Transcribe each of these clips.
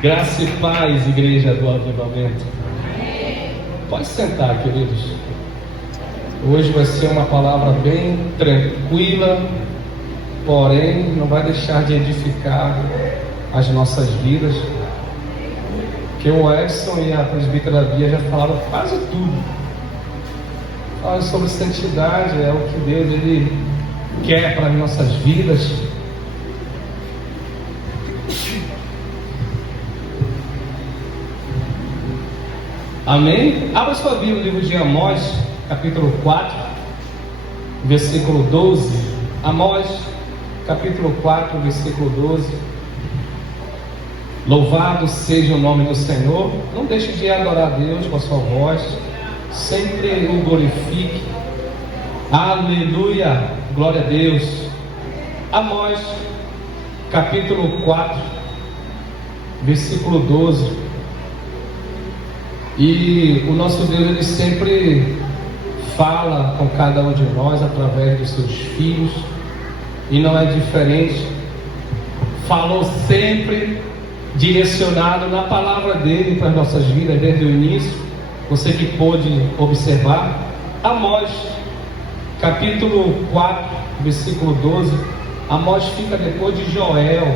Graça e paz, igreja do Avivamento. Pode sentar, queridos. Hoje vai ser uma palavra bem tranquila, porém não vai deixar de edificar as nossas vidas. Que o Edson e a presbítera Bia já falaram quase tudo. Falam sobre santidade, é o que Deus ele quer para as nossas vidas. Amém? Abra sua Bíblia no livro de Amós, capítulo 4, versículo 12. Amós, capítulo 4, versículo 12. Louvado seja o nome do Senhor. Não deixe de adorar a Deus com a sua voz. Sempre o glorifique. Aleluia, glória a Deus. Amós, capítulo 4, versículo 12. E o nosso Deus, ele sempre fala com cada um de nós através dos seus filhos, e não é diferente. Falou sempre direcionado na palavra dele para as nossas vidas desde o início. Você que pôde observar. Amós, capítulo 4, versículo 12. Amós fica depois de Joel.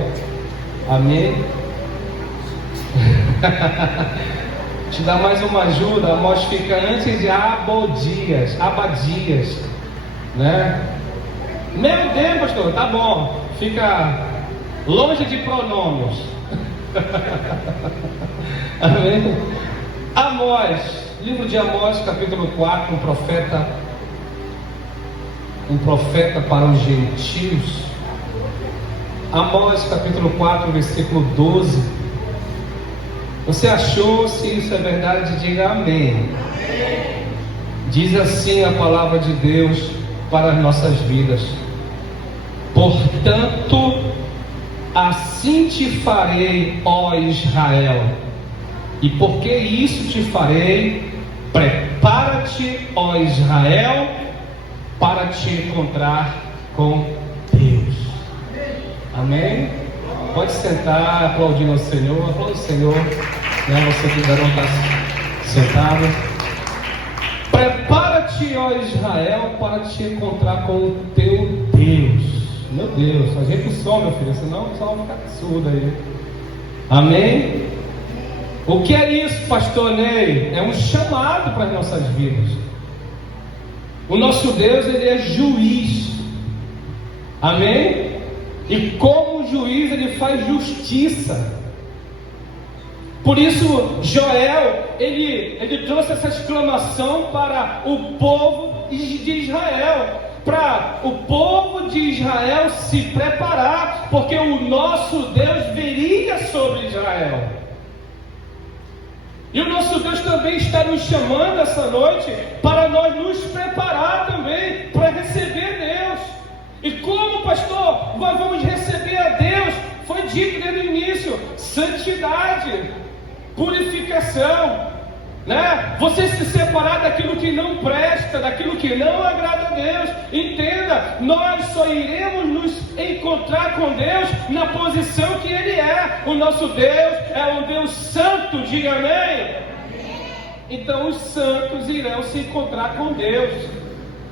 Amém? Te dá mais uma ajuda. Amós fica antes de Abadias, né? Meu Deus, pastor, tá bom. Fica longe de pronomes. Amém? Amós, livro de Amós, capítulo 4, um profeta para os gentios. Amós, capítulo 4, versículo 12. Você achou? Se isso é verdade, diga amém. Diz assim a palavra de Deus para as nossas vidas: portanto, assim te farei, ó Israel. E porque isso te farei, prepara-te, ó Israel, para te encontrar com Deus. Amém? Pode sentar, aplaudindo ao Senhor. Aplaude o Senhor, né? Você que ainda não está sentado. Prepara-te, ó Israel, para te encontrar com o teu Deus. Meu Deus, ajeita o som, meu filho, senão o som vai ficar surdo aí. Amém? O que é isso, pastor Ney? É um chamado para as nossas vidas. O nosso Deus, ele é juiz. Amém? E como juiz, ele faz justiça. Por isso, Joel, ele trouxe essa exclamação para o povo de Israel, para o povo de Israel se preparar, porque o nosso Deus viria sobre Israel. E o nosso Deus também está nos chamando essa noite para nós nos preparar também para receber Deus. E como, pastor, nós vamos receber a Deus? Foi dito desde o início: santidade, purificação, né? Você se separar daquilo que não presta, daquilo que não agrada a Deus. Entenda, nós só iremos nos encontrar com Deus na posição que Ele é. O nosso Deus é um Deus santo, diga amém. Então os santos irão se encontrar com Deus.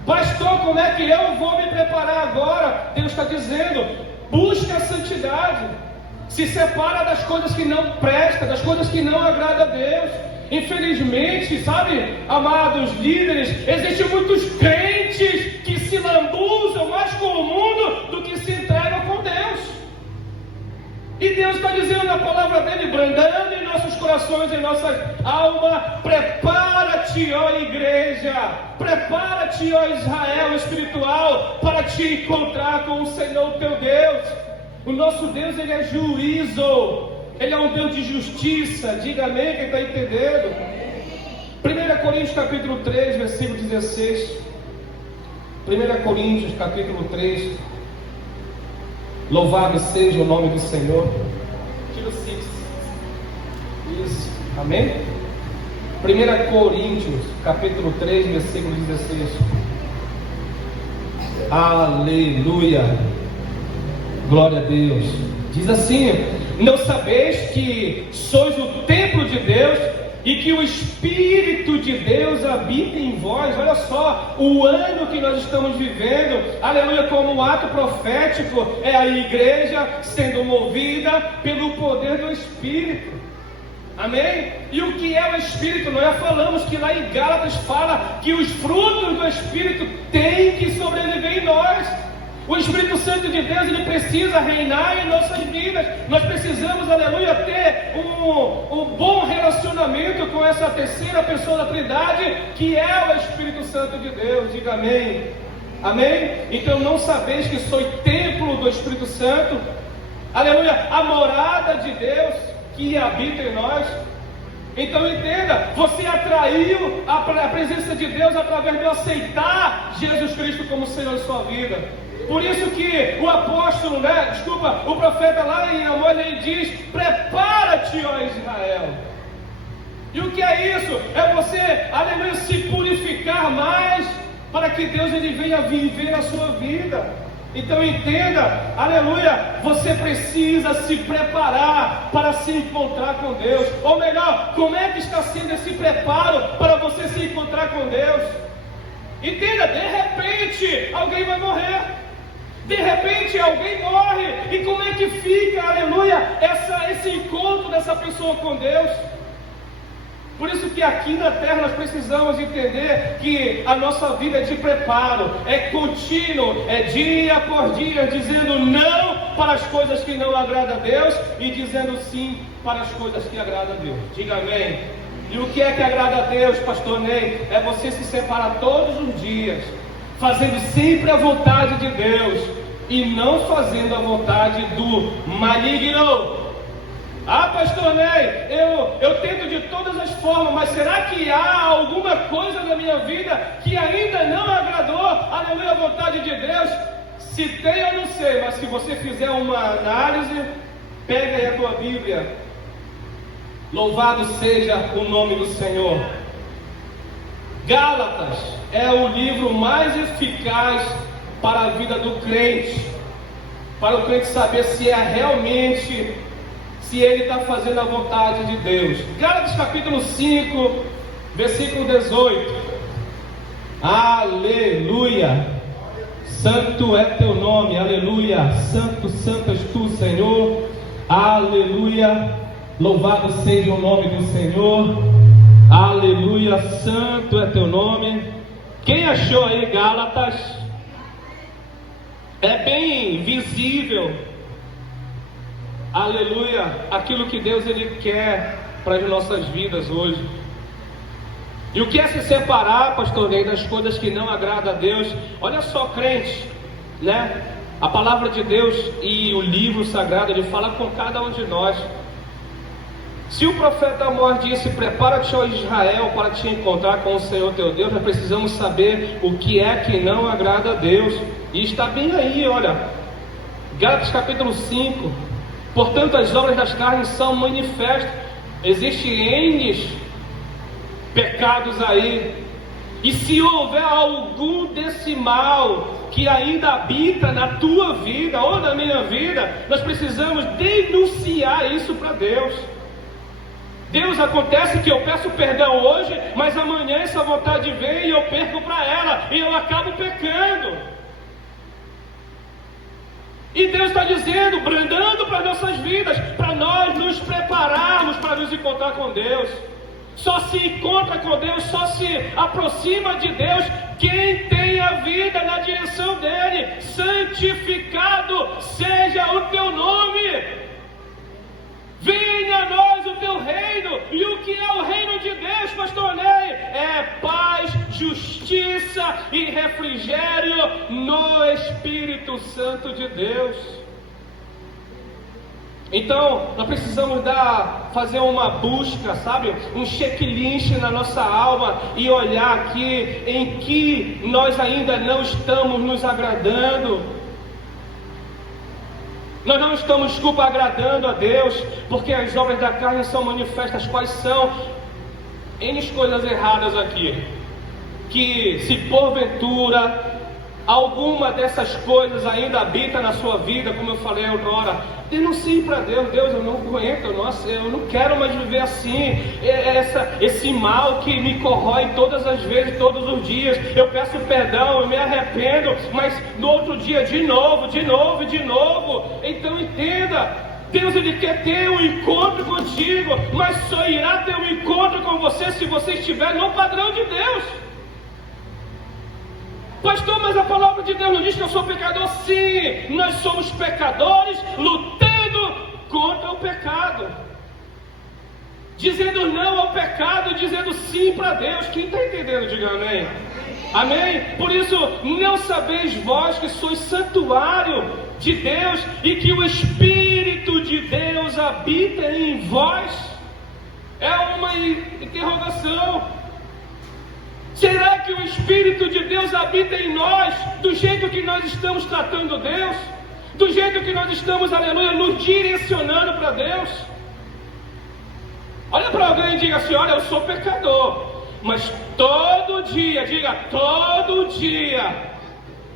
Pastor, como é que eu vou me preparar agora? Deus está dizendo: busca a santidade, se separa das coisas que não prestam, das coisas que não agradam a Deus. Infelizmente, sabe, amados líderes, existem muitos crentes que se lambuzam mais com o mundo do que se entregam com Deus. E Deus está dizendo na palavra dele, brandando em nossos corações, em nossa alma: prepara-te, ó igreja, prepara-te, ó Israel espiritual, para te encontrar com o Senhor teu Deus. O nosso Deus, ele é juízo, ele é um Deus de justiça. Diga amém, quem está entendendo? 1 Coríntios capítulo 3, versículo 16. 1 Coríntios capítulo 3. Louvado seja o nome do Senhor. Tira 6. Isso, amém? 1 Coríntios capítulo 3, versículo 16. Aleluia, glória a Deus. Diz assim: não sabeis que sois o templo de Deus e que o Espírito de Deus habita em vós? Olha só, o ano que nós estamos vivendo, aleluia, como um ato profético, é a igreja sendo movida pelo poder do Espírito. Amém? E o que é o Espírito? Nós já falamos que lá em Gálatas fala que os frutos do Espírito têm que sobreviver em nós. O Espírito Santo de Deus, ele precisa reinar em nossas vidas. Nós precisamos, aleluia, ter um bom relacionamento com essa terceira pessoa da Trindade, que é o Espírito Santo de Deus. Diga amém. Amém? Então não sabeis que sois templo do Espírito Santo, aleluia, a morada de Deus que habita em nós. Então entenda, você atraiu a presença de Deus através de aceitar Jesus Cristo como Senhor de sua vida. Por isso que o apóstolo, o profeta lá em Amós, ele diz: prepara-te, ó Israel. E o que é isso? É você, aleluia, se purificar mais, para que Deus ele venha viver a sua vida. Então entenda, aleluia, você precisa se preparar para se encontrar com Deus. Ou melhor, como é que está sendo esse preparo para você se encontrar com Deus? Entenda, de repente alguém vai morrer. De repente alguém morre. E como é que fica, aleluia, esse encontro dessa pessoa com Deus? Por isso que aqui na terra nós precisamos entender que a nossa vida é de preparo, é contínuo, é dia por dia, dizendo não para as coisas que não agradam a Deus e dizendo sim para as coisas que agradam a Deus. Diga amém. E o que é que agrada a Deus, pastor Ney? É você se separar todos os dias, fazendo sempre a vontade de Deus e não fazendo a vontade do maligno. Ah, pastor Ney, eu tento de todas as formas, mas será que há alguma coisa na minha vida que ainda não agradou, aleluia, a vontade de Deus? Se tem, eu não sei, mas se você fizer uma análise, pega aí a tua Bíblia. Louvado seja o nome do Senhor. Gálatas é o livro mais eficaz para a vida do crente, para o crente saber se é realmente, se ele está fazendo a vontade de Deus. Gálatas capítulo 5, versículo 18. Aleluia! Santo é teu nome, aleluia! Santo, santo és tu, Senhor, aleluia! Louvado seja o nome do Senhor, aleluia! Santo é teu nome. Quem achou aí Gálatas? É bem visível, aleluia, aquilo que Deus ele quer para as nossas vidas hoje. E o que é se separar, pastor Ney, das coisas que não agradam a Deus? Olha só, crente, né? A palavra de Deus e o livro sagrado, ele fala com cada um de nós. Se o profeta Amós disse: prepara-te, ó Israel, para te encontrar com o Senhor teu Deus, nós precisamos saber o que é que não agrada a Deus. E está bem aí, olha, Gálatas capítulo 5. Portanto, as obras das carnes são manifestas. Existem N pecados aí. E se houver algum desse mal que ainda habita na tua vida ou na minha vida, nós precisamos denunciar isso para Deus. Deus, acontece que eu peço perdão hoje, mas amanhã essa vontade vem e eu perco para ela, e eu acabo pecando. E Deus está dizendo, brandando para nossas vidas, para nós nos prepararmos para nos encontrar com Deus. Só se encontra com Deus, só se aproxima de Deus quem tem a vida na direção dEle. Santificado seja o teu nome. Venha a nós o teu reino. E o que é o reino de Deus, pastor Ney? É paz, justiça e refrigério no Espírito Santo de Deus. Então, nós precisamos fazer uma busca, sabe? Um checklist na nossa alma e olhar aqui em que nós ainda não estamos nos agradando. Nós não estamos, agradando a Deus, porque as obras da carne são manifestas. Quais são? N coisas erradas aqui. Que se porventura alguma dessas coisas ainda habita na sua vida, como eu falei outra hora, denuncie para Deus. Deus, eu não aguento, eu não quero mais viver assim. Esse mal que me corrói todas as vezes, todos os dias. Eu peço perdão, eu me arrependo, mas no outro dia de novo. Então entenda, Deus, Ele quer ter um encontro contigo, mas só irá ter um encontro com você se você estiver no padrão de Deus. Pastor, mas a palavra de Deus não diz que eu sou pecador? Sim, nós somos pecadores lutando contra o pecado, dizendo não ao pecado, dizendo sim para Deus. Quem está entendendo, diga amém. Amém? Por isso, não sabeis vós que sois santuário de Deus e que o Espírito de Deus habita em vós? É uma interrogação. Será que o Espírito de Deus habita em nós, do jeito que nós estamos tratando Deus? Do jeito que nós estamos, aleluia, nos direcionando para Deus? Olha para alguém e diga assim: olha, eu sou pecador, mas todo dia, diga, todo dia,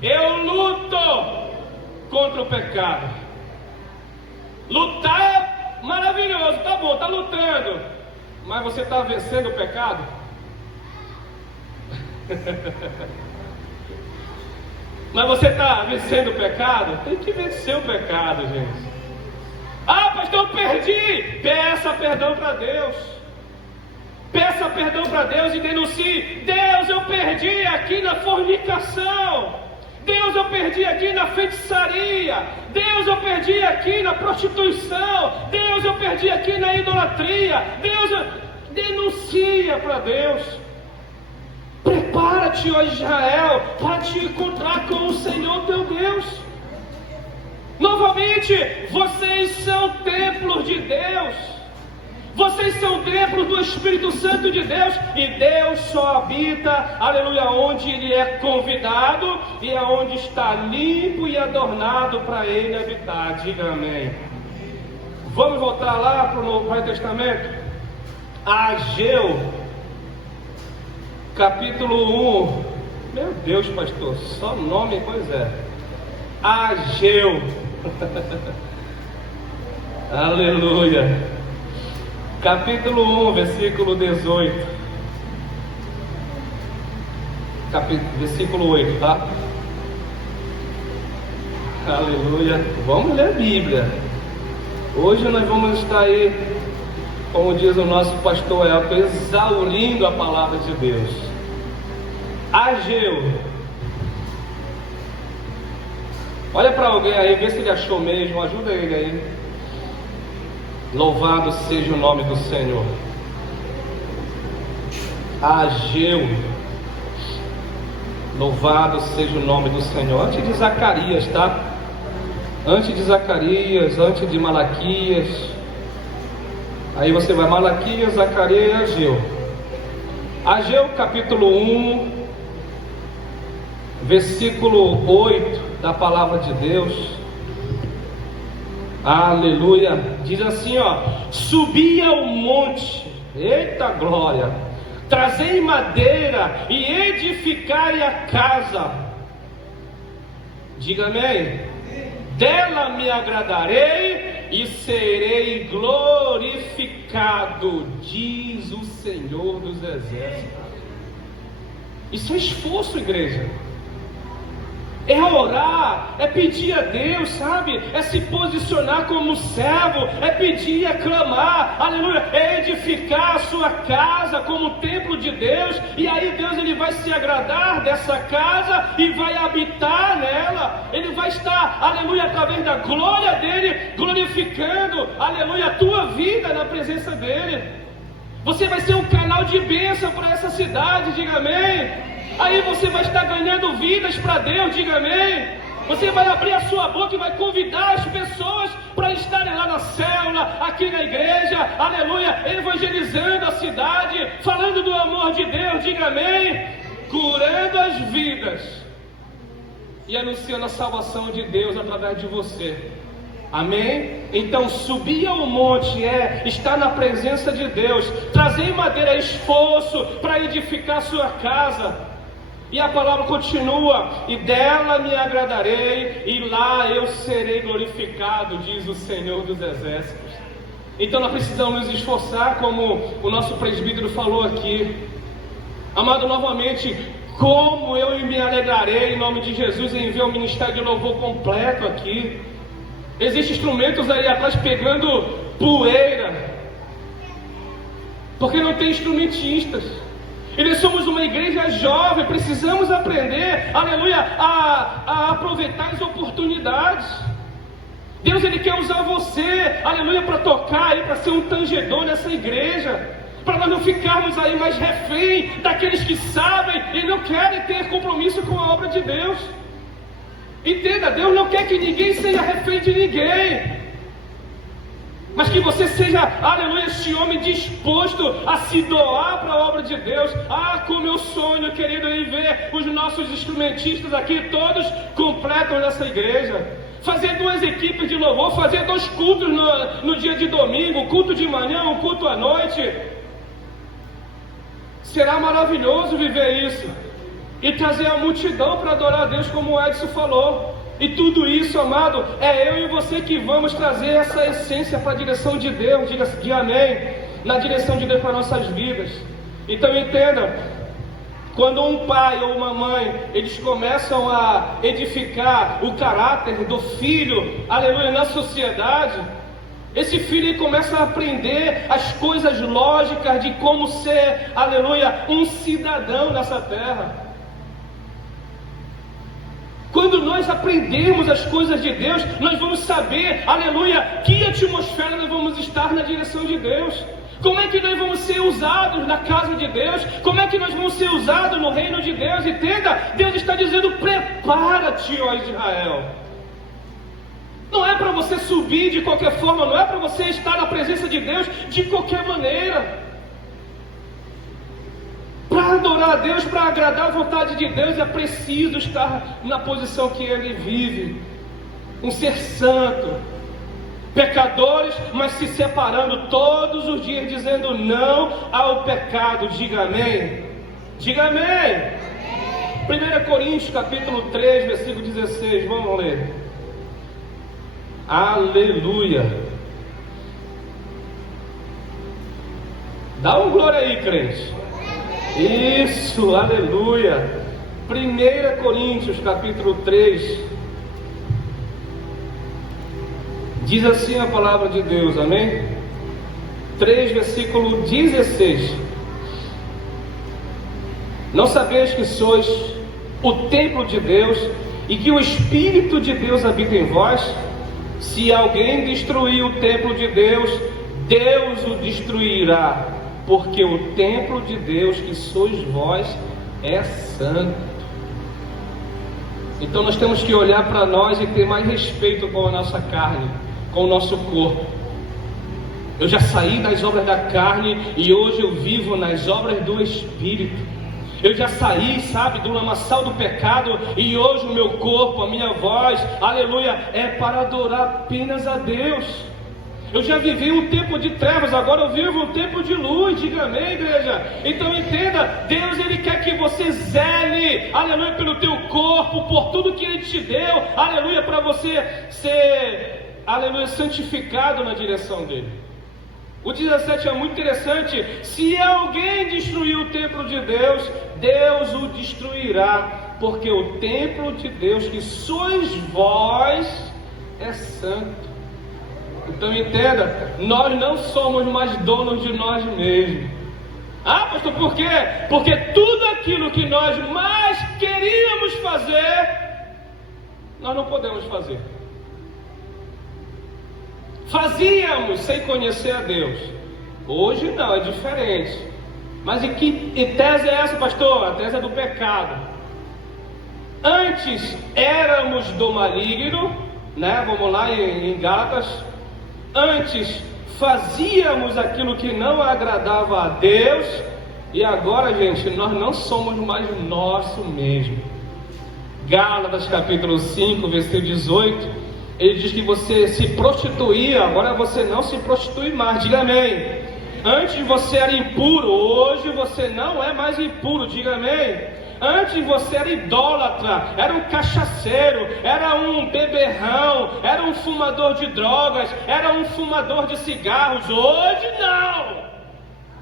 eu luto contra o pecado. Lutar é maravilhoso, tá bom, tá lutando, mas você está vencendo o pecado? Mas você está vencendo o pecado? Tem que vencer o pecado, gente. Ah, pastor, eu perdi. Peça perdão para Deus. Peça perdão para Deus e denuncie: Deus, eu perdi aqui na fornicação. Deus, eu perdi aqui na feitiçaria. Deus, eu perdi aqui na prostituição. Deus, eu perdi aqui na idolatria. Deus, denuncia para Deus. Prepara-te, ó Israel, para te encontrar com o Senhor teu Deus. Novamente, vocês são templos de Deus. Vocês são templos do Espírito Santo de Deus. E Deus só habita, aleluia, onde Ele é convidado e aonde está limpo e adornado para Ele habitar. Diga amém. Vamos voltar lá para o Novo Velho Testamento. Ageu, capítulo 1. Meu Deus, pastor, só nome, pois é. Ageu. Aleluia. Capítulo 1, versículo 18. Versículo 8, tá? Aleluia. Vamos ler a Bíblia. Hoje nós vamos estar aí, como diz o nosso pastor Elton, exaurindo a palavra de Deus. Ageu. Olha para alguém aí, vê se ele achou mesmo, ajuda ele aí. Louvado seja o nome do Senhor. Ageu. Louvado seja o nome do Senhor. Antes de Zacarias, tá? Antes de Zacarias, antes de Malaquias. Aí você vai Malaquias, Zacarias e Ageu. Ageu capítulo 1, versículo 8 da palavra de Deus. Aleluia. Diz assim, ó: subi ao monte, eita glória, trazei madeira e edificai a casa. Diga amém. Dela me agradarei e serei glorificado, diz o Senhor dos Exércitos. Isso é esforço, igreja. É orar, é pedir a Deus, sabe? É se posicionar como servo, é pedir, é clamar, aleluia, é edificar a sua casa como templo de Deus. E aí Deus, Ele vai se agradar dessa casa e vai habitar nela. Ele vai estar, aleluia, através da glória dEle, glorificando, aleluia, a tua vida na presença dEle. Você vai ser um canal de bênção para essa cidade, diga amém. Aí você vai estar ganhando vidas para Deus, diga amém. Você vai abrir a sua boca e vai convidar as pessoas para estarem lá na célula, aqui na igreja, aleluia, evangelizando a cidade, falando do amor de Deus, diga amém. Curando as vidas e anunciando a salvação de Deus através de você. Amém? Então subir ao monte é estar na presença de Deus. Trazer madeira é esforço para edificar a sua casa. E a palavra continua: e dela me agradarei, e lá eu serei glorificado, diz o Senhor dos Exércitos. Então nós precisamos nos esforçar, como o nosso presbítero falou aqui. Amado, novamente, como eu me alegrarei em nome de Jesus em ver o ministério de louvor completo aqui. Existem instrumentos aí atrás pegando poeira, porque não tem instrumentistas. E nós somos uma igreja jovem, precisamos aprender, aleluia, a aproveitar as oportunidades. Deus, Ele quer usar você, aleluia, para tocar aí, para ser um tangedor nessa igreja, para nós não ficarmos aí mais refém daqueles que sabem e não querem ter compromisso com a obra de Deus. Entenda, Deus não quer que ninguém seja refém de ninguém, mas que você seja, aleluia, este homem disposto a se doar para a obra de Deus. Ah, como eu sonho, querido, em ver os nossos instrumentistas aqui todos completos nessa igreja, fazer 2 equipes de louvor, fazer 2 cultos no dia de domingo, um culto de manhã, um culto à noite. Será maravilhoso viver isso e trazer a multidão para adorar a Deus, como o Edson falou. E tudo isso, amado, é eu e você que vamos trazer essa essência para a direção de Deus. Diga amém, na direção de Deus para nossas vidas. Então entenda, quando um pai ou uma mãe, eles começam a edificar o caráter do filho, aleluia, na sociedade, esse filho ele começa a aprender as coisas lógicas de como ser, aleluia, um cidadão nessa terra. Quando nós aprendemos as coisas de Deus, nós vamos saber, aleluia, que atmosfera nós vamos estar na direção de Deus. Como é que nós vamos ser usados na casa de Deus? Como é que nós vamos ser usados no reino de Deus? Entenda, Deus está dizendo: prepara-te, ó Israel. Não é para você subir de qualquer forma, não é para você estar na presença de Deus de qualquer maneira. Para adorar a Deus, para agradar a vontade de Deus, é preciso estar na posição que Ele vive. Um ser santo, pecadores, mas se separando todos os dias, dizendo não ao pecado. Diga amém. Diga amém. 1 Coríntios capítulo 3, versículo 16, vamos ler. Aleluia. Dá um glória aí, crente. Isso, aleluia. 1 Coríntios capítulo 3, diz assim a palavra de Deus, amém? 3, versículo 16. Não sabeis que sois o templo de Deus e que o Espírito de Deus habita em vós? Se alguém destruir o templo de Deus, Deus o destruirá, porque o templo de Deus que sois vós é santo. Então nós temos que olhar para nós e ter mais respeito com a nossa carne, com o nosso corpo. Eu já saí das obras da carne e hoje eu vivo nas obras do Espírito. Eu já saí, sabe, do lamaçal do pecado e hoje o meu corpo, a minha voz, aleluia, é para adorar apenas a Deus. Eu já vivi um tempo de trevas, agora eu vivo um tempo de luz. Diga amém, igreja. Então entenda, Deus Ele quer que você zele, aleluia, pelo teu corpo, por tudo que Ele te deu, aleluia, para você ser, aleluia, santificado na direção dEle. O 17 é muito interessante. Se alguém destruir o templo de Deus, Deus o destruirá, porque o templo de Deus que sois vós é santo. Então entenda, nós não somos mais donos de nós mesmos. Ah, pastor, por quê? Porque tudo aquilo que nós mais queríamos fazer, nós não podemos fazer. Fazíamos sem conhecer a Deus. Hoje não, é diferente. Mas e tese é essa, pastor? A tese é do pecado. Antes éramos do maligno, né? Vamos lá em Gálatas. Antes fazíamos aquilo que não agradava a Deus. E agora, gente, nós não somos mais nosso mesmo. Gálatas capítulo 5, versículo 18. Ele diz que você se prostituía, agora você não se prostitui mais. Diga amém. Antes você era impuro, hoje você não é mais impuro. Diga amém. Antes você era idólatra, era um cachaceiro, era um beberrão, era um fumador de drogas, era um fumador de cigarros. Hoje não!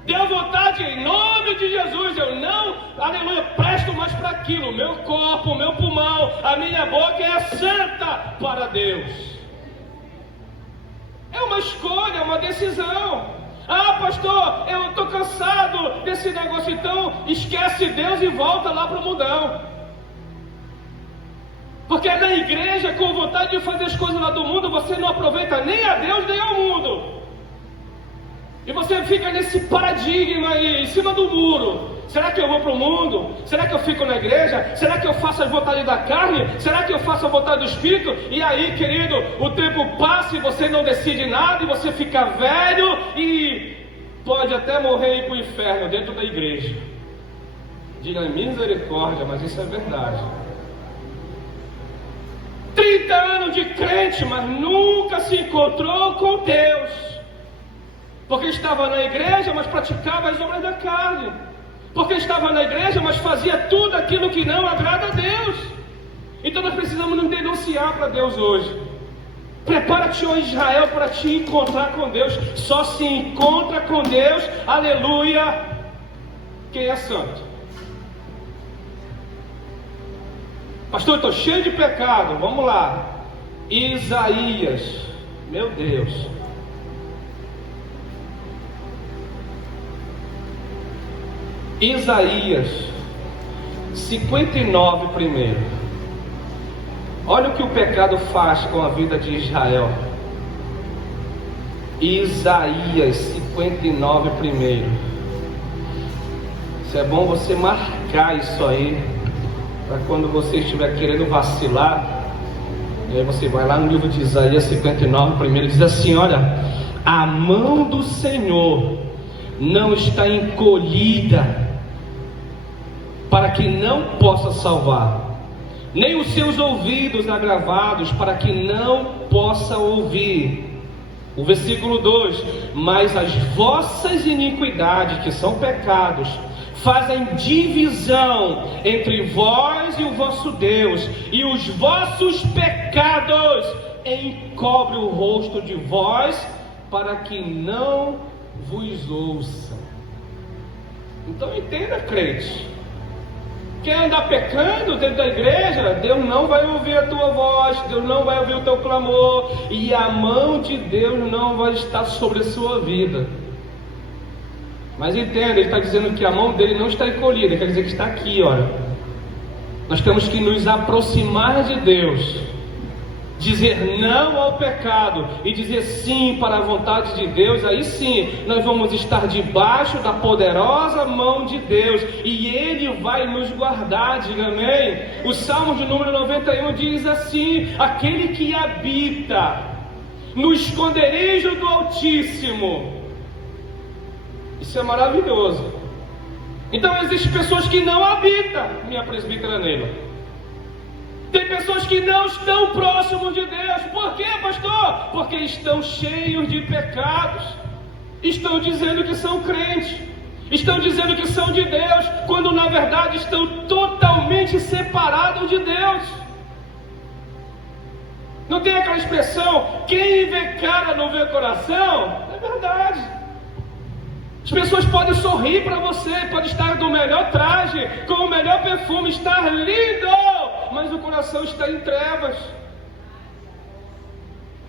Deu vontade em nome de Jesus, eu não, aleluia, presto mais para aquilo. Meu corpo, meu pulmão, a minha boca é santa para Deus. É uma escolha, é uma decisão. Ah, pastor, eu estou cansado desse negócio. Então esquece Deus e volta lá para o mundão. Porque na igreja, com vontade de fazer as coisas lá do mundo, você não aproveita nem a Deus nem ao mundo. E você fica nesse paradigma aí, em cima do muro. Será que eu vou para o mundo? Será que eu fico na igreja? Será que eu faço a vontade da carne? Será que eu faço a vontade do Espírito? E aí, querido, o tempo passa e você não decide nada, e você fica velho e pode até morrer e ir para o inferno dentro da igreja. Diga misericórdia, mas isso é verdade. 30 anos de crente, mas nunca se encontrou com Deus. Porque estava na igreja, mas praticava as obras da carne. Porque estava na igreja, mas fazia tudo aquilo que não agrada a Deus. Então nós precisamos nos denunciar para Deus hoje. Prepara-te, ó Israel, para te encontrar com Deus. Só se encontra com Deus, aleluia, quem é santo. Pastor, eu estou cheio de pecado. Vamos lá. Isaías, meu Deus. Isaías 59 primeiro. Olha o que o pecado faz com a vida de Israel. Isaías 59 primeiro. Isso é bom você marcar isso aí, para quando você estiver querendo vacilar. E aí você vai lá no livro de Isaías 59 primeiro, diz assim: olha, a mão do Senhor não está encolhida para que não possa salvar, nem os seus ouvidos agravados para que não possa ouvir. O versículo 2: mas as vossas iniquidades, que são pecados, fazem divisão entre vós e o vosso Deus, e os vossos pecados encobrem o rosto de vós, para que não vos ouçam. Então entenda, crente, quer andar pecando dentro da igreja, Deus não vai ouvir a tua voz, Deus não vai ouvir o teu clamor, e a mão de Deus não vai estar sobre a sua vida. Mas entenda, ele está dizendo que a mão dele não está encolhida, quer dizer que está aqui, olha. Nós temos que nos aproximar de Deus, dizer não ao pecado e dizer sim para a vontade de Deus. Aí sim, nós vamos estar debaixo da poderosa mão de Deus, e Ele vai nos guardar, diga amém. O Salmo de número 91 diz assim: aquele que habita no esconderijo do Altíssimo. Isso é maravilhoso. Então existem pessoas que não habitam, minha presbítera Neila. Tem pessoas que não estão próximos de Deus. Por quê, pastor? Porque estão cheios de pecados. Estão dizendo que são crentes, estão dizendo que são de Deus, quando na verdade estão totalmente separados de Deus. Não tem aquela expressão, quem vê cara não vê coração? É verdade. As pessoas podem sorrir para você, pode estar do melhor traje, com o melhor perfume, estar lindo, mas o coração está em trevas.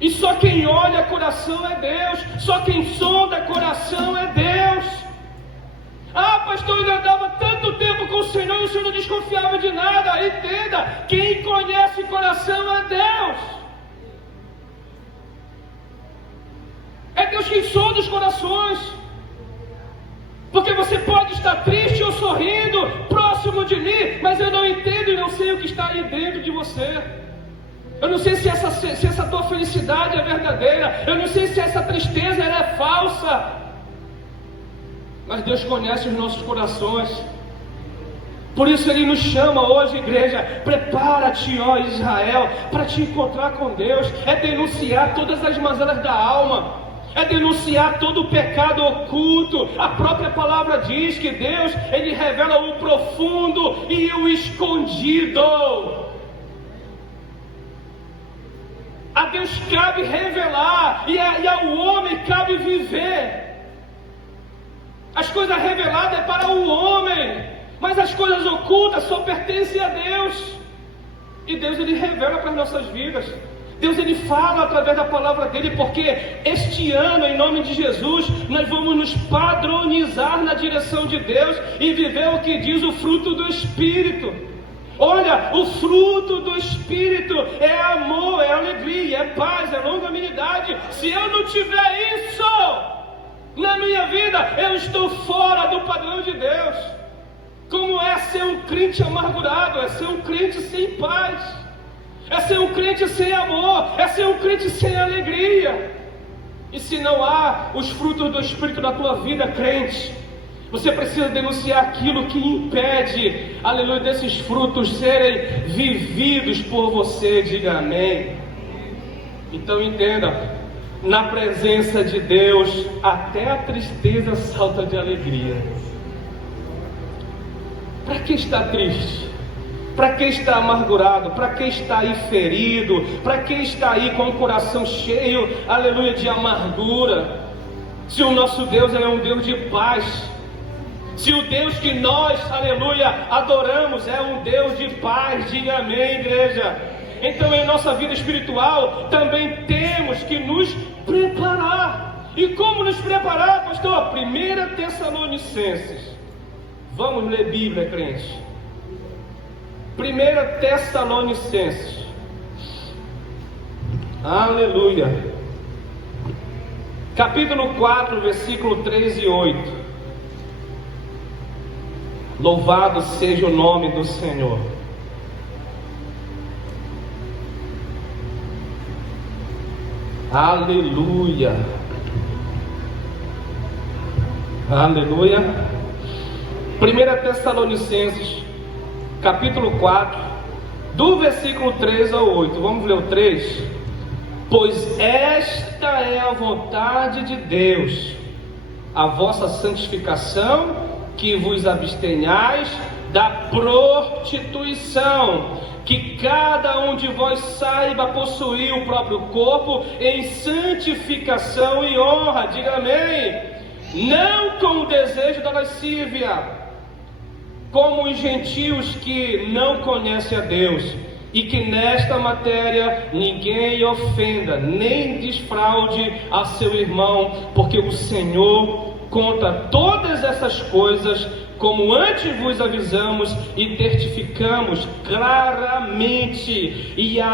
E só quem olha coração é Deus, só quem sonda coração é Deus. Ah, pastor, eu andava tanto tempo com o Senhor e o Senhor não desconfiava de nada. Entenda, quem conhece coração é Deus. É Deus quem sonda os corações. Porque você pode estar triste ou sorrindo, próximo de mim, mas eu não entendo e não sei o que está aí dentro de você. Eu não sei se essa tua felicidade é verdadeira. Eu não sei se essa tristeza ela é falsa. Mas Deus conhece os nossos corações. Por isso Ele nos chama hoje, igreja, prepara-te, ó Israel, para te encontrar com Deus. É denunciar todas as mazelas da alma. é denunciar todo o pecado oculto. A própria palavra diz que Deus, Ele revela o profundo e o escondido. A Deus cabe revelar, e ao homem cabe viver. As coisas reveladas é para o homem, mas as coisas ocultas só pertencem a Deus. E Deus, Ele revela para as nossas vidas. Deus, Ele fala através da palavra dEle, porque este ano, em nome de Jesus, nós vamos nos padronizar na direção de Deus e viver o que diz o fruto do Espírito. Olha, o fruto do Espírito é amor, é alegria, é paz, é longanimidade. Se eu não tiver isso na minha vida, eu estou fora do padrão de Deus. Como é ser um crente amargurado? É ser um crente sem paz, é ser um crente sem amor, é ser um crente sem alegria. E se não há os frutos do Espírito na tua vida, crente, você precisa denunciar aquilo que impede, aleluia, desses frutos serem vividos por você. Diga amém. Então entenda, na presença de Deus, até a tristeza salta de alegria. Para que está triste? Para que está amargurado? Para que está aí ferido? Para que está aí com o coração cheio, aleluia, de amargura? Se o nosso Deus é um Deus de paz, se o Deus que nós, aleluia, adoramos é um Deus de paz, diga amém, igreja. Então em nossa vida espiritual também temos que nos preparar. E como nos preparar, pastor? 1 Tessalonicenses. Vamos ler Bíblia, crente. 1 Tessalonicenses, aleluia, capítulo 4, versículo 3 e 8. Louvado seja o nome do Senhor. Aleluia, aleluia. 1 Tessalonicenses, capítulo 4, do versículo 3 ao 8. Vamos ler o 3. Pois esta é a vontade de Deus, a vossa santificação, que vos abstenhais da prostituição, que cada um de vós saiba possuir o próprio corpo em santificação e honra, diga amém, não com o desejo da lascívia, como os gentios que não conhecem a Deus, e que nesta matéria ninguém ofenda, nem desfraude a seu irmão, porque o Senhor conta todas essas coisas, como antes vos avisamos e testificamos claramente, e é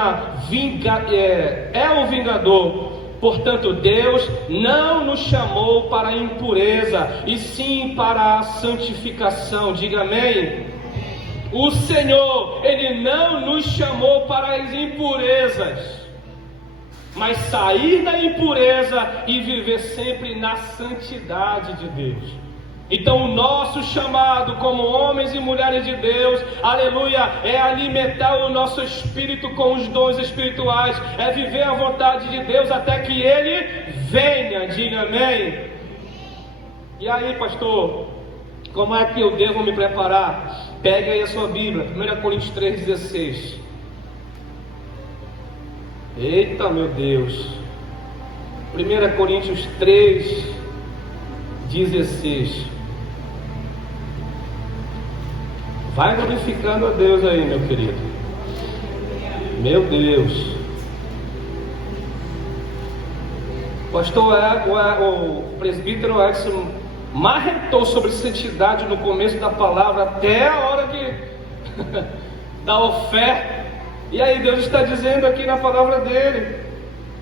o vingador. Portanto, Deus não nos chamou para a impureza, e sim para a santificação. Diga amém. O Senhor, Ele não nos chamou para as impurezas, mas sair da impureza e viver sempre na santidade de Deus. Então o nosso chamado como homens e mulheres de Deus, aleluia, é alimentar o nosso espírito com os dons espirituais, é viver a vontade de Deus até que Ele venha, diga amém. E aí, pastor, como é que eu devo me preparar? Pegue aí a sua Bíblia, 1 Coríntios 3,16. Eita, meu Deus. 1 Coríntios 3,16. Vai glorificando a Deus aí, meu querido. Meu Deus. Pastor, o presbítero Edson marretou sobre santidade no começo da palavra até a hora da oferta. E aí Deus está dizendo aqui na palavra dele,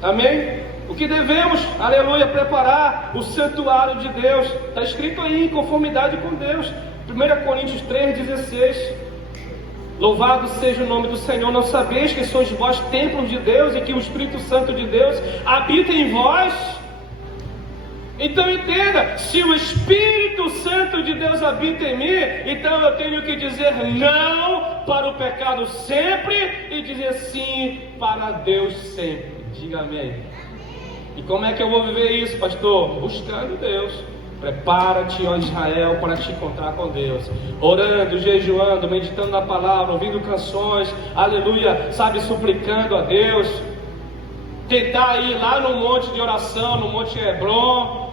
amém? O que devemos, aleluia, preparar o santuário de Deus. Está escrito aí, em conformidade com Deus. 1 Coríntios 3,16. Louvado seja o nome do Senhor. Não sabeis que sois vós templos de Deus e que o Espírito Santo de Deus habita em vós? Então entenda, se o Espírito Santo de Deus habita em mim, então eu tenho que dizer não para o pecado sempre e dizer sim para Deus sempre. Diga amém. E como é que eu vou viver isso, pastor? Buscando Deus. Prepara-te, ó Israel, para te encontrar com Deus. Orando, jejuando, meditando na palavra, ouvindo canções, aleluia, sabe, suplicando a Deus. Tentar ir lá no monte de oração, no monte Hebron,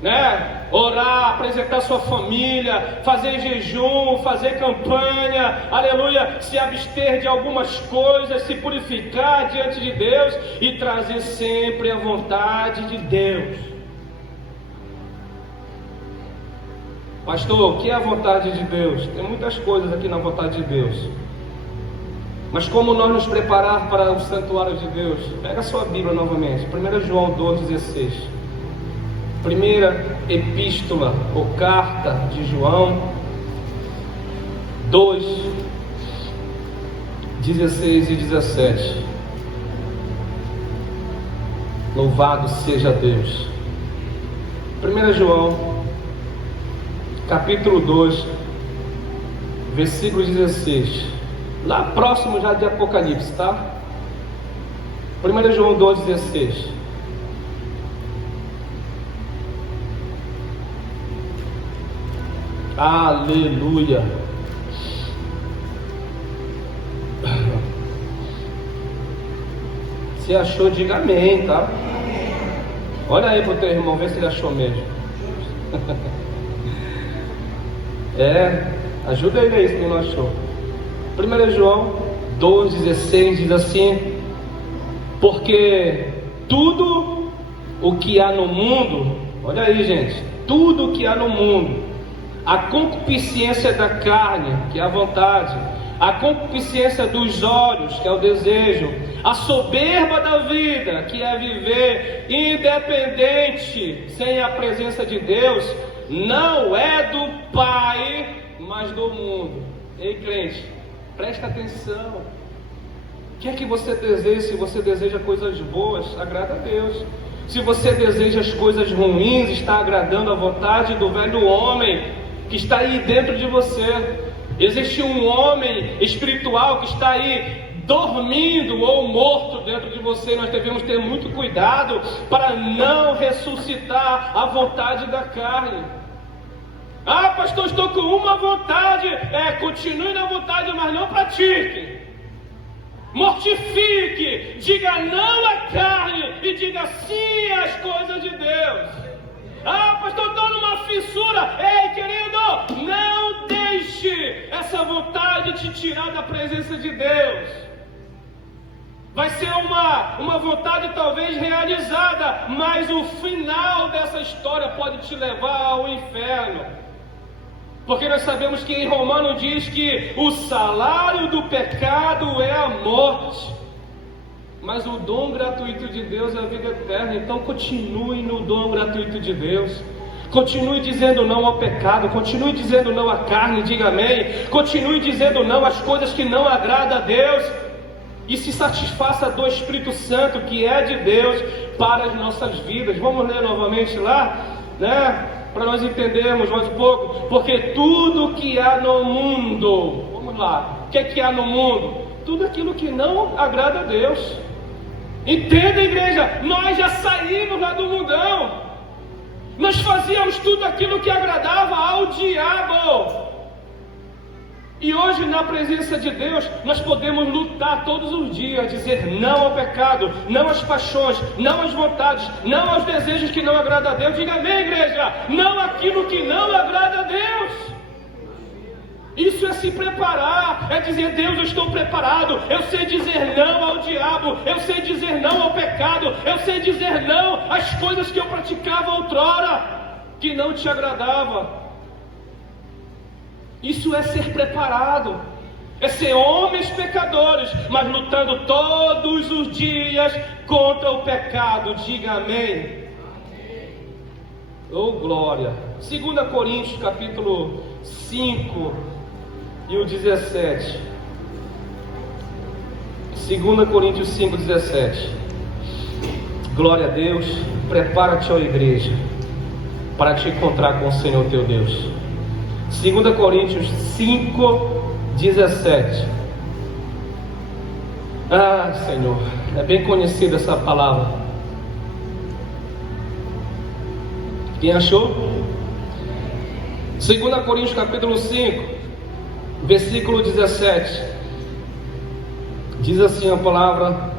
né? Orar, apresentar sua família, fazer jejum, fazer campanha, aleluia, se abster de algumas coisas, se purificar diante de Deus e trazer sempre a vontade de Deus. Pastor, o que é a vontade de Deus? Tem muitas coisas aqui na vontade de Deus. Mas como nós nos preparar para o santuário de Deus? Pega a sua Bíblia novamente, 1 João 2,16. Primeira epístola ou carta de João 2, 16 e 17. Louvado seja Deus. 1 João capítulo 2, versículo 16, lá próximo já de Apocalipse, tá? 1 João 2,16. Aleluia. Se achou, diga amém, tá? Olha aí pro teu irmão, vê se ele achou mesmo. Ajuda ele aí se ele não achou. 1 João 2,16 diz assim: porque tudo o que há no mundo, olha aí, gente, tudo o que há no mundo, a concupiscência da carne, que é a vontade, a concupiscência dos olhos, que é o desejo, a soberba da vida, que é viver independente, sem a presença de Deus, não é do Pai, mas do mundo. Ei, crente, presta atenção. O que é que você deseja? Se você deseja coisas boas, agrada a Deus. Se você deseja as coisas ruins, está agradando a vontade do velho homem que está aí dentro de você. Existe um homem espiritual que está aí dormindo ou morto dentro de você. Nós devemos ter muito cuidado para não ressuscitar a vontade da carne. Ah, pastor, estou com uma vontade. Continue na vontade, mas não pratique. Mortifique, diga não à carne e diga sim às coisas de Deus. Ah, pastor, estou numa fissura. Ei, querido, não deixe essa vontade te tirar da presença de Deus. Vai ser uma vontade talvez realizada, mas o final dessa história pode te levar ao inferno. Porque nós sabemos que em Romano diz que o salário do pecado é a morte, mas o dom gratuito de Deus é a vida eterna. Então continue no dom gratuito de Deus. Continue dizendo não ao pecado, continue dizendo não à carne, diga amém. Continue dizendo não às coisas que não agradam a Deus. E se satisfaça do Espírito Santo, que é de Deus, para as nossas vidas. Vamos ler novamente lá, né? Para nós entendermos mais um pouco. Porque tudo que há no mundo, vamos lá, o que é que há no mundo? Tudo aquilo que não agrada a Deus. Entenda, igreja, nós já saímos lá do mundão. Nós fazíamos tudo aquilo que agradava ao diabo. E hoje, na presença de Deus, nós podemos lutar todos os dias, dizer não ao pecado, não às paixões, não às vontades, não aos desejos que não agradam a Deus. Diga amém, igreja, não aquilo que não agrada a Deus. Isso é se preparar, é dizer: Deus, eu estou preparado, eu sei dizer não ao diabo, eu sei dizer não ao pecado, eu sei dizer não às coisas que eu praticava outrora, que não te agradava. Isso é ser preparado, é ser homens pecadores, mas lutando todos os dias contra o pecado. Diga amém. Oh, glória. 2 Coríntios capítulo 5 e o 17. 2 Coríntios 5, 17. Glória a Deus. Prepara-te, ó igreja, para te encontrar com o Senhor teu Deus. 2 Coríntios 5, 17. Ah, Senhor, é bem conhecida essa palavra. Quem achou? 2 Coríntios capítulo 5, versículo 17. Diz assim a palavra: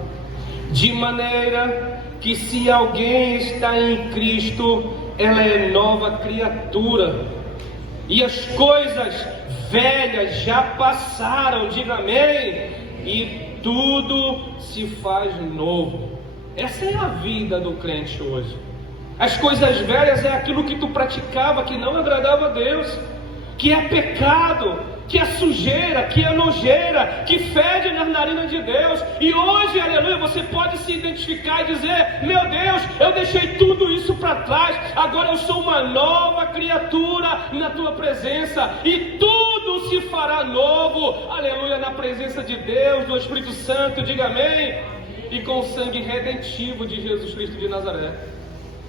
de maneira que se alguém está em Cristo, ela é nova criatura, e as coisas velhas já passaram, diga amém, e tudo se faz novo. Essa é a vida do crente hoje. As coisas velhas é aquilo que tu praticava, que não agradava a Deus, que é pecado, que é sujeira, que é nojeira, que fede nas narinas de Deus. E hoje, aleluia, você pode se identificar e dizer: meu Deus, eu deixei tudo isso para trás, agora eu sou uma nova criatura na tua presença, e tudo se fará novo, aleluia, na presença de Deus, do Espírito Santo, diga amém, e com o sangue redentivo de Jesus Cristo de Nazaré.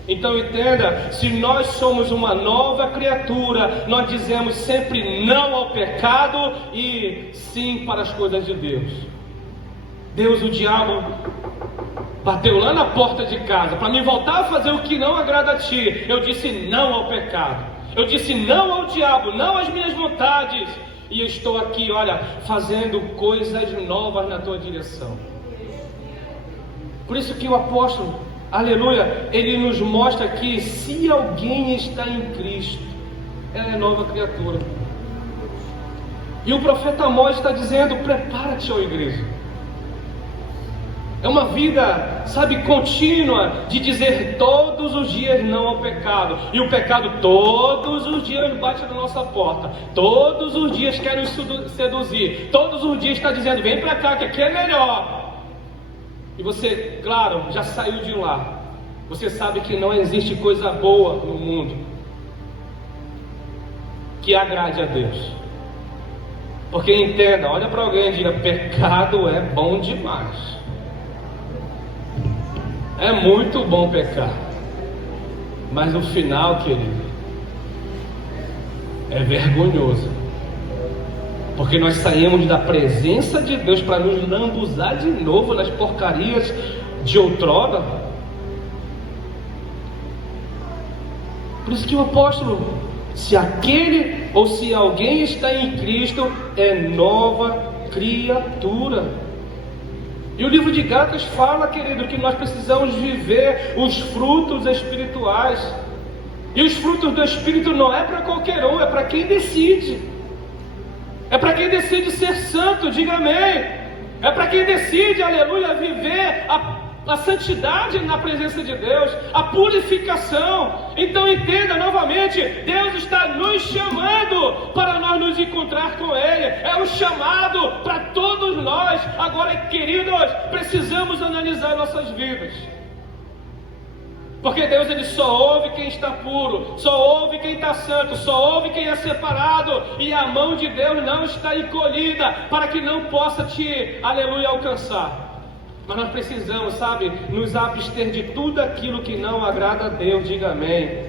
Então entenda, se nós somos uma nova criatura, nós dizemos sempre não ao pecado e sim para as coisas de Deus. Deus, o diabo bateu lá na porta de casa para me voltar a fazer o que não agrada a ti. Eu disse não ao pecado, eu disse não ao diabo, não às minhas vontades, e eu estou aqui, olha, fazendo coisas novas na tua direção. Por isso que o apóstolo, aleluia, ele nos mostra que se alguém está em Cristo, ela é nova criatura. E o profeta Amós está dizendo: prepara-te, ó igreja. É uma vida, sabe, contínua, de dizer todos os dias não ao pecado. E o pecado todos os dias bate na nossa porta, todos os dias quer nos seduzir, todos os dias está dizendo: vem para cá que aqui é melhor. E você, claro, já saiu de lá. Você sabe que não existe coisa boa no mundo que agrade a Deus. Porque entenda, olha para alguém e diga: pecado é bom demais. É muito bom pecar. Mas no final, querido, é vergonhoso. Porque nós saímos da presença de Deus para nos lambuzar de novo nas porcarias de outrora. Por isso que o apóstolo, se aquele ou se alguém está em Cristo, é nova criatura. E o livro de Gálatas fala, querido, que nós precisamos viver os frutos espirituais. E os frutos do Espírito não é para qualquer um, é para quem decide. É para quem decide ser santo, diga amém. É para quem decide, aleluia, viver a santidade na presença de Deus, a purificação. Então entenda novamente, Deus está nos chamando para nós nos encontrar com Ele. É um chamado para todos nós. Agora, queridos, precisamos analisar nossas vidas. Porque Deus, Ele só ouve quem está puro, só ouve quem está santo, só ouve quem é separado. E a mão de Deus não está encolhida para que não possa te, aleluia, alcançar. Mas nós precisamos, sabe, nos abster de tudo aquilo que não agrada a Deus, diga amém.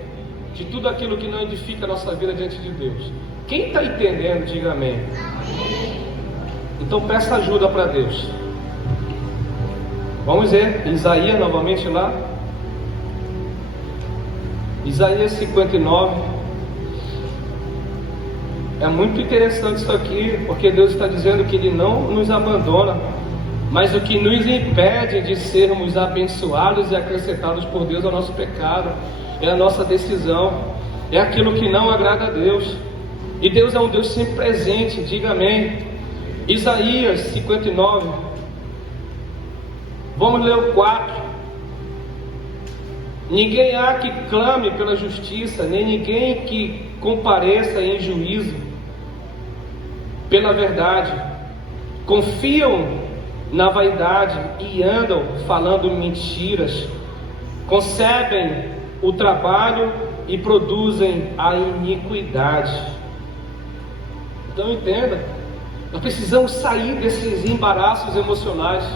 De tudo aquilo que não edifica a nossa vida diante de Deus. Quem está entendendo, diga amém. Então peça ajuda para Deus. Vamos ver, Isaías novamente lá. Isaías 59. É muito interessante isso aqui, porque Deus está dizendo que Ele não nos abandona, mas o que nos impede de sermos abençoados e acrescentados por Deus é o nosso pecado, é a nossa decisão, é aquilo que não agrada a Deus. E Deus é um Deus sempre presente, diga amém. Isaías 59. Vamos ler o 4. Ninguém há que clame pela justiça, nem ninguém que compareça em juízo pela verdade. Confiam na vaidade e andam falando mentiras. Concebem o trabalho e produzem a iniquidade. Então entenda, nós precisamos sair desses embaraços emocionais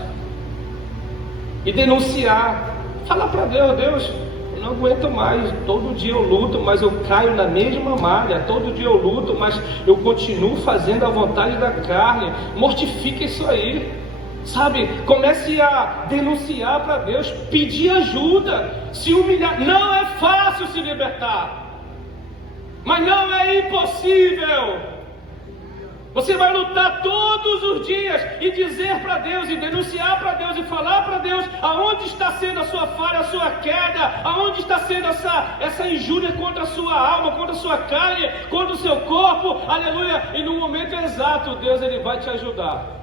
e denunciar. Falar para Deus: Deus, eu não aguento mais, todo dia eu luto, mas eu caio na mesma malha, todo dia eu luto, mas eu continuo fazendo a vontade da carne. Mortifica isso aí. Sabe, comece a denunciar para Deus, pedir ajuda, se humilhar. Não é fácil se libertar, mas não é impossível. Você vai lutar todos os dias e dizer para Deus, e denunciar para Deus, e falar para Deus aonde está sendo a sua falha, a sua queda, aonde está sendo essa injúria contra a sua alma, contra a sua carne, contra o seu corpo, aleluia. E no momento exato, Deus ele vai te ajudar.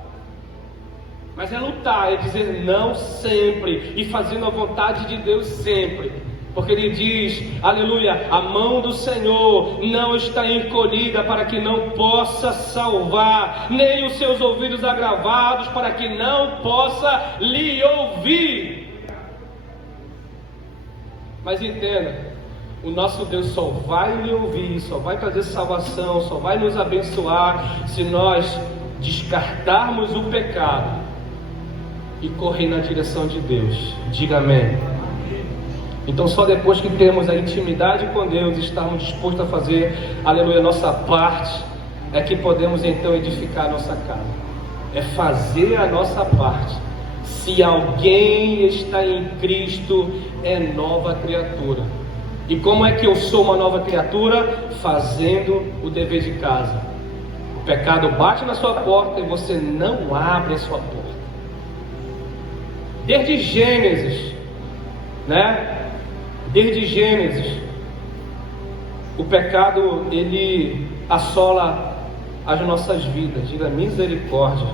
Mas é lutar, é dizer não sempre, e fazendo a vontade de Deus sempre. Porque ele diz, aleluia, a mão do Senhor não está encolhida para que não possa salvar, nem os seus ouvidos agravados para que não possa lhe ouvir. Mas entenda, o nosso Deus só vai lhe ouvir, só vai trazer salvação, só vai nos abençoar se nós descartarmos o pecado e correr na direção de Deus. Diga amém. Então só depois que temos a intimidade com Deus, estarmos dispostos a fazer, aleluia, a nossa parte, é que podemos então edificar a nossa casa. É fazer a nossa parte. Se alguém está em Cristo, é nova criatura. E como é que eu sou uma nova criatura? Fazendo o dever de casa. O pecado bate na sua porta e você não abre a sua porta. Desde Gênesis, né? Desde Gênesis, o pecado ele assola as nossas vidas. Diga misericórdia.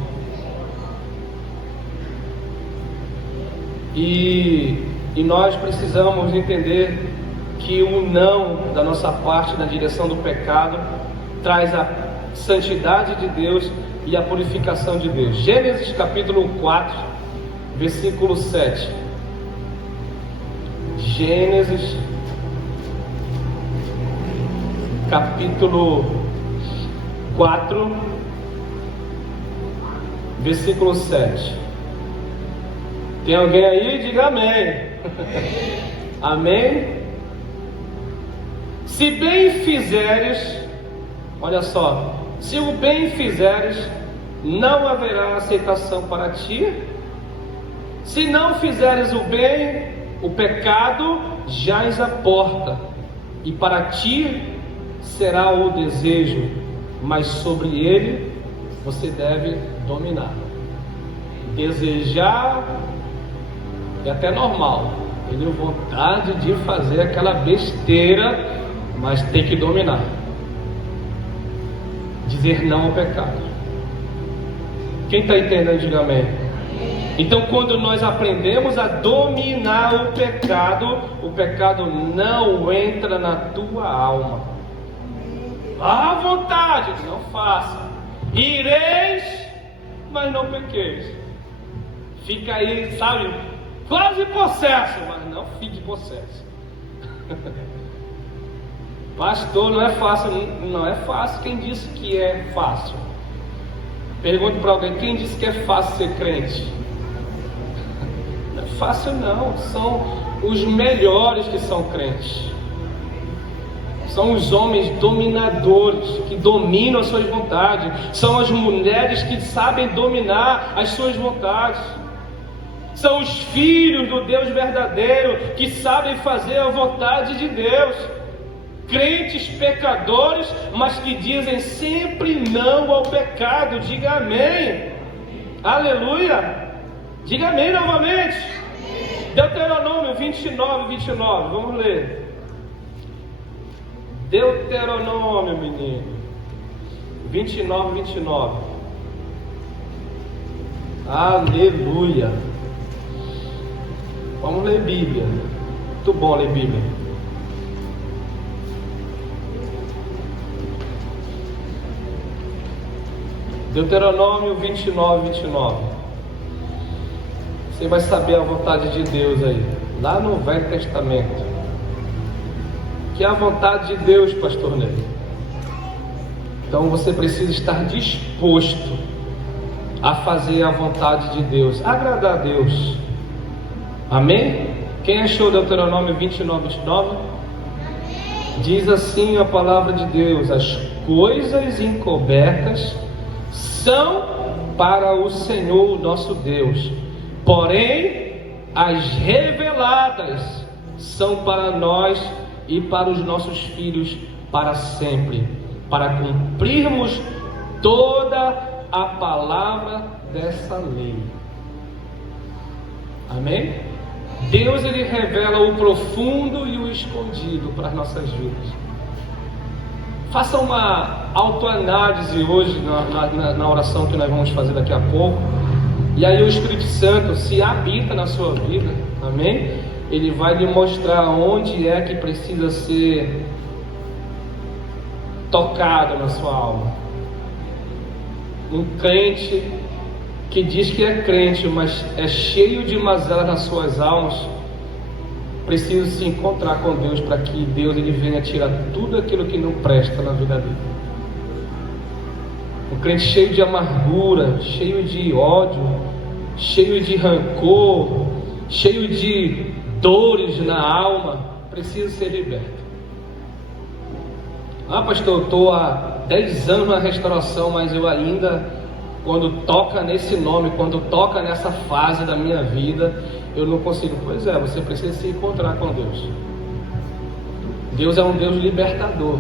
E nós precisamos entender que o não da nossa parte na direção do pecado traz a santidade de Deus e a purificação de Deus. Gênesis capítulo 4, versículo 7. Gênesis capítulo 4, versículo 7. Tem alguém aí? Diga amém. Amém. Se bem fizeres, olha só, se o bem fizeres, não haverá aceitação para ti. Se não fizeres o bem, o pecado jaz à porta, e para ti será o desejo, mas sobre ele você deve dominar. Desejar é até normal, tenho vontade de fazer aquela besteira, mas tem que dominar. Dizer não ao pecado. Quem está entendendo, diga amém. Então quando nós aprendemos a dominar o pecado não entra na tua alma. À vontade, não faça. Ireis, mas não pequeis. Fica aí, sabe, quase possesso, mas não fique possesso. Pastor, não é fácil. Não é fácil. Quem disse que é fácil? Pergunto para alguém, quem disse que é fácil ser crente? Não é fácil não, são os melhores que são crentes. São os homens dominadores, que dominam as suas vontades. São as mulheres que sabem dominar as suas vontades. São os filhos do Deus verdadeiro, que sabem fazer a vontade de Deus. Crentes pecadores, mas que dizem sempre não ao pecado. Diga amém. Aleluia. Diga amém novamente. Deuteronômio 29. Vamos ler. Deuteronômio, menino. 29. Aleluia. Vamos ler Bíblia. Muito bom ler Bíblia. Deuteronômio 29. Você vai saber a vontade de Deus aí, lá no Velho Testamento. Que é a vontade de Deus, pastor Ney. Então você precisa estar disposto a fazer a vontade de Deus, agradar a Deus. Amém? Quem achou Deuteronômio 29? Diz assim a palavra de Deus: as coisas encobertas são para o Senhor nosso Deus. Porém, as reveladas são para nós e para os nossos filhos para sempre, para cumprirmos toda a palavra dessa lei. Amém? Deus, ele revela o profundo e o escondido para as nossas vidas. Faça uma autoanálise hoje na oração que nós vamos fazer daqui a pouco. E aí o Espírito Santo se habita na sua vida. Amém? Ele vai lhe mostrar onde é que precisa ser tocado na sua alma. Um crente que diz que é crente, mas é cheio de mazela nas suas almas, precisa se encontrar com Deus para que Deus ele venha tirar tudo aquilo que não presta na vida dele. Um crente cheio de amargura, cheio de ódio, cheio de rancor, cheio de dores na alma, precisa ser liberto. Pastor, eu estou há 10 anos na restauração, mas eu ainda, quando toca nesse nome, quando toca nessa fase da minha vida, eu não consigo. Pois é, você precisa se encontrar com Deus. Deus é um Deus libertador.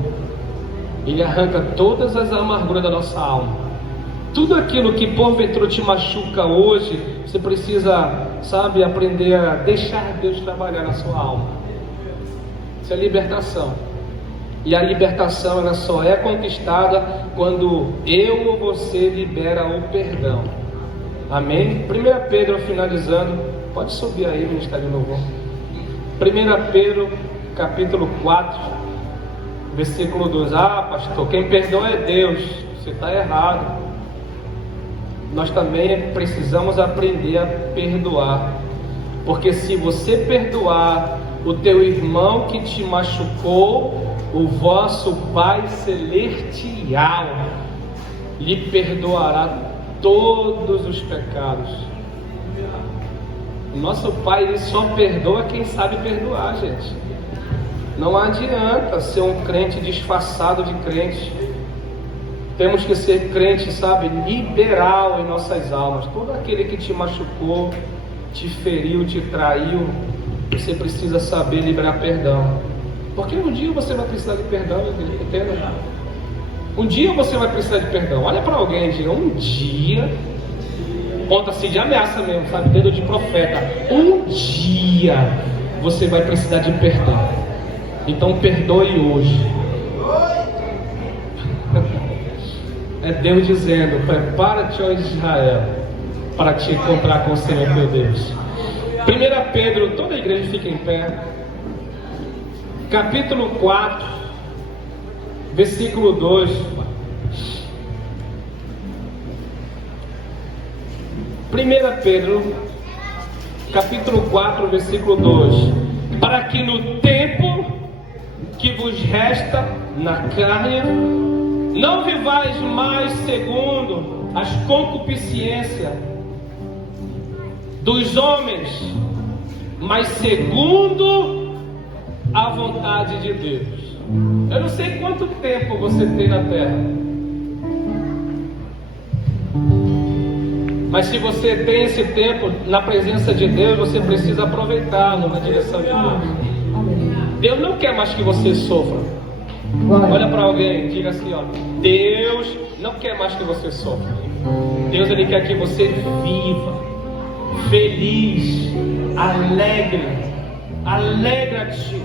Ele arranca todas as amarguras da nossa alma. Tudo aquilo que porventura te machuca hoje, você precisa, aprender a deixar Deus trabalhar na sua alma. Isso é libertação. E a libertação, ela só é conquistada quando eu ou você libera o perdão. Amém? 1 Pedro, finalizando, pode subir aí, Ministério de Louvor. 1 Pedro, capítulo 4, versículo 2. Pastor, quem perdoa é Deus. Você está errado. Nós também precisamos aprender a perdoar. Porque se você perdoar o teu irmão que te machucou, o vosso Pai Celestial lhe perdoará todos os pecados. O nosso Pai, ele só perdoa quem sabe perdoar, gente. Não adianta ser um crente disfarçado de crente. Temos que ser crente, liberal em nossas almas. Todo aquele que te machucou, te feriu, te traiu, você precisa saber liberar perdão. Porque um dia você vai precisar de perdão, entenda? Um dia você vai precisar de perdão. Olha para alguém e diga: um dia, ponta assim de ameaça mesmo, dedo de profeta. Um dia você vai precisar de perdão. Então perdoe hoje. É Deus dizendo: prepara-te, ó Israel, para te encontrar com o Senhor teu Deus. 1 Pedro, toda a igreja fica em pé. Capítulo 4, versículo 2. 1 Pedro, capítulo 4, versículo 2. Para que no tempo que vos resta na carne, não vivais mais segundo as concupiscências dos homens, mas segundo a vontade de Deus. Eu não sei quanto tempo você tem na terra, mas se você tem esse tempo na presença de Deus, você precisa aproveitá-lo na direção de Deus. Deus não quer mais que você sofra. Olha para alguém e diga assim: Deus não quer mais que você sofra. Deus, ele quer que você viva feliz, alegre. Alegra-te